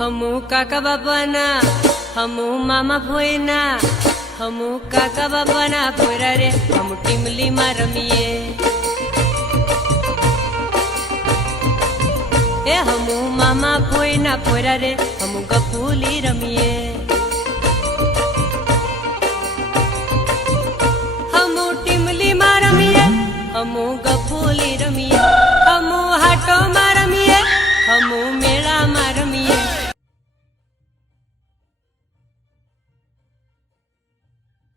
हमू काका बाबाना हमू मामा भोयना हमू काका बाबाना भोयरा रे हम टीमली में रमीए ए हमू मामा भोयना भोयरा रे हम गपूली रमीए।